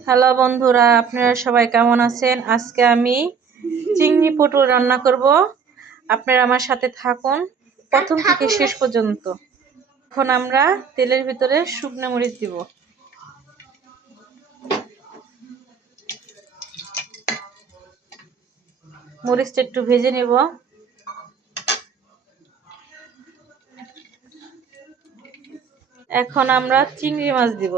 Hello বন্ধুরা, আপনারা সবাই কেমন আছেন? আজকে আমি চিংড়ি পটল রান্না করব। আপনারা আমার সাথে থাকুন প্রথম থেকে শেষ পর্যন্ত। এখন আমরা তেলের ভিতরে শুকনো মরিচ দিব। মরিচটা একটু ভেজে নেব। এখন আমরা চিংড়ি মাছ দিব।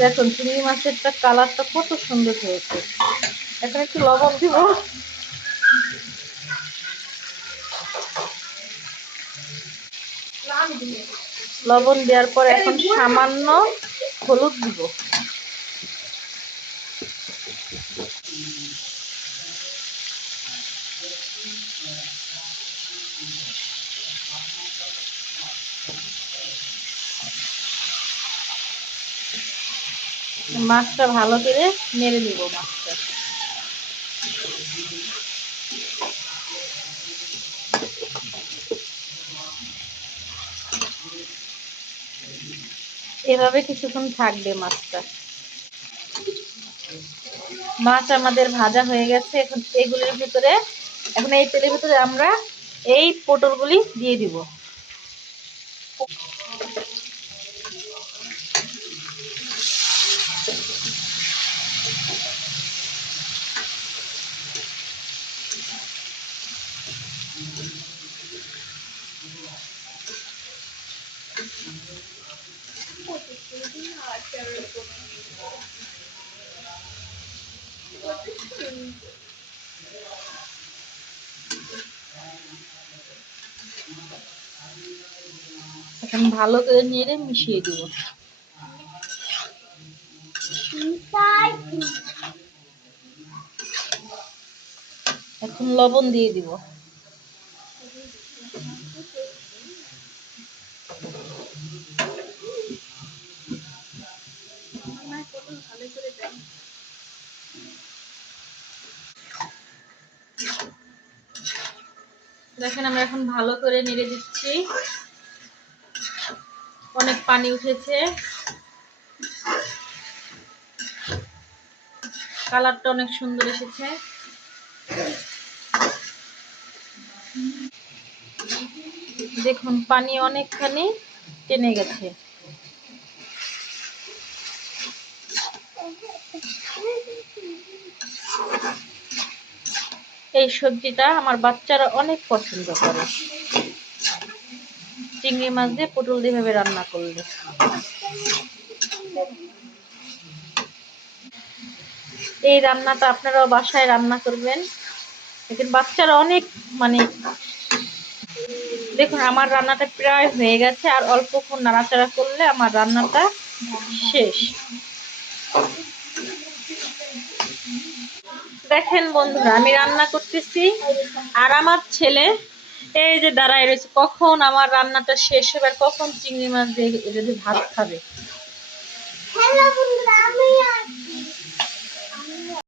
দেখুন চিংড়ি মাছের কালারটা কত সুন্দর হয়েছে। এখন একটু লবণ দিব। লবণ দেওয়ার পর এখন সামান্য হলুদ দিব। মাছটা ভালো করে নেড়ে নিব। মাছটা এভাবে কিছুক্ষণ থাকবে। মাছ আমাদের ভাজা হয়ে গেছে। এখন এগুলির ভিতরে, এখন এই তেলের ভিতরে আমরা এই পটলগুলি দিয়ে দিব। এখন ভালো করে নেড়ে মিশিয়ে দিব। এখন লবণ দিয়ে দিব। দেখেন আমরা এখন ভালো করে নেড়ে দিচ্ছি। অনেক পানি উঠেছে, কালারটা অনেক সুন্দর এসেছে। দেখুন পানি অনেকখানি টেনে গেছে। এই সবজিটা আমার বাচ্চারা অনেক পছন্দ করে। চিংড়ি মাছ দিয়ে পটল দিয়ে ভাবে রান্না করলে। এই রান্নাটা আপনারাও বাসায় রান্না করবেন। দেখেন বাচ্চারা অনেক দেখুন আমার রান্নাটা প্রায় হয়ে গেছে। আর অল্পক্ষণ নাড়াচাড়া করলে আমার রান্নাটা শেষ। দেখেন বন্ধুরা, আমি রান্না করতেছি আর আমার ছেলে এই যে দাঁড়ায় রয়েছে, কখন আমার রান্নাটা শেষ হবে আর কখন চিংড়ি মাছ দিয়ে ভাত খাবে।